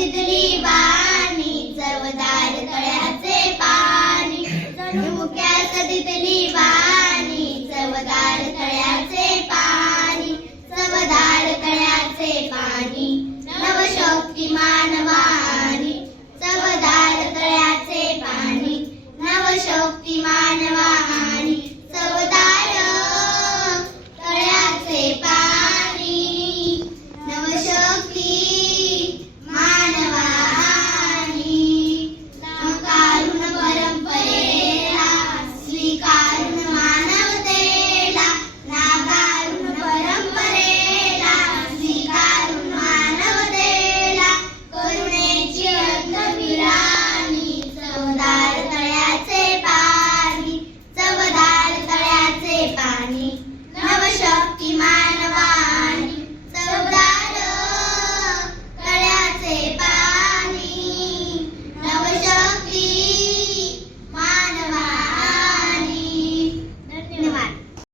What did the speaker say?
दिदली बाणी तळ्याचे पाणी. जणमुक्यास दिदली तळ्याचे पाणी. चवदार तळ्याचे पाणी नवशक्ती मानवानी तळ्याचे पाणी नवशक्ती मानवा